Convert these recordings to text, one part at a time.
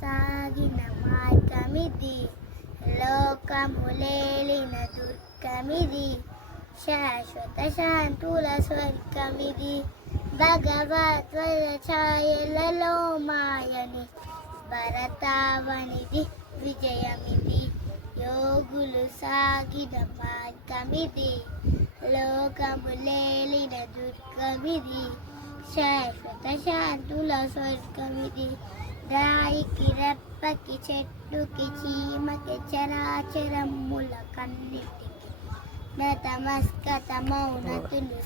సాగిన మార్గమిది, లోకములేలిన దుర్గమిది, శాశ్వత శాంతుల స్వర్గమిది. భగవద్వద ఛాయలలో మాయని భరతావనిది విజయమిది. యోగులు సాగిన మార్గమిది, లోకములేలిన దుర్గమిది, శాశ్వత శాంతుల స్వర్గమిది. రాయికి రెప్పకి చెట్టుకి చీమకి చరాచరముల కన్నిటికి నతమస్కతమౌనతులు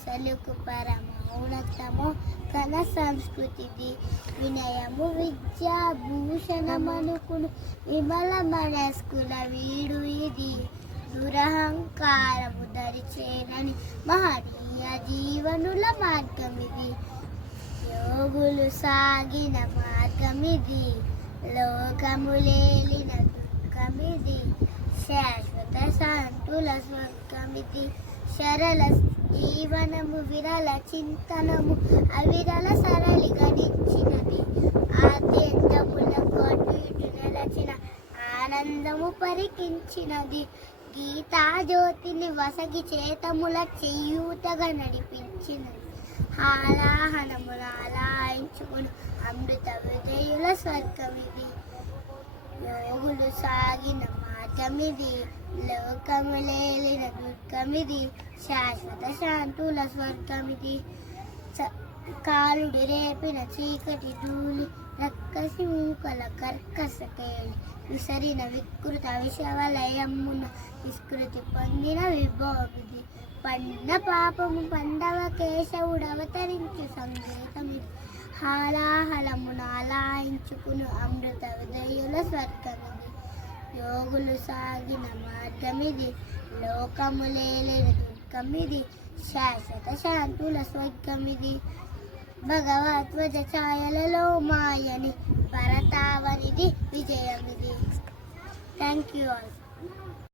సలుకు పరమౌనతము కన సంస్కృతిది. వినయము విద్యాభూషణమనుకును విమల మనస్కుల వీడు ఇది. దురహంకారము దరిచేనని మహనీయ జీవనుల మార్గమిది. యోగులు సాగిన మార్గమిది, లోకములేలిన దుర్గమిది, శాశ్వత శాంతుల స్వర్గమిది. శరళ జీవనము విరల చింతనము అవిరల సరళి గడించినది. ఆద్యంతములకు అటు ఇటు నిలచిన ఆనందము పరికించినది. గీతా జ్యోతిని వసగి చేతముల చేయూతగా నడిపించినది. హాలాహలముల ఆలాయించుకుని అమృత విజయుల స్వర్గమిది. యోగులు సాగిన మార్గమిది, లోకములేలిన దుర్గమిది, శాశ్వత శాంతుల స్వర్గమిది. కాలుడి రేపిన చీకటి ధూళి రక్కసి మూకల కర్కస కేళి విసరిన వికృత విషవలయమున విస్కృతి పొందిన విభోగిది. పన్న పాపము పండవ కేశవుడు అవతరించు సంగీతమిది. హాలాహలమున ఆలాయించుకును అమృత విజయుల స్వర్గమిది. యోగులు సాగిన మార్గమిది, లోకములేలిన దుర్గమిది, శాశ్వత శాంతుల స్వర్గమిది. భగవద్వద ఛాయలలో మాయని భరతావనిది విజయమిది. Thank you all.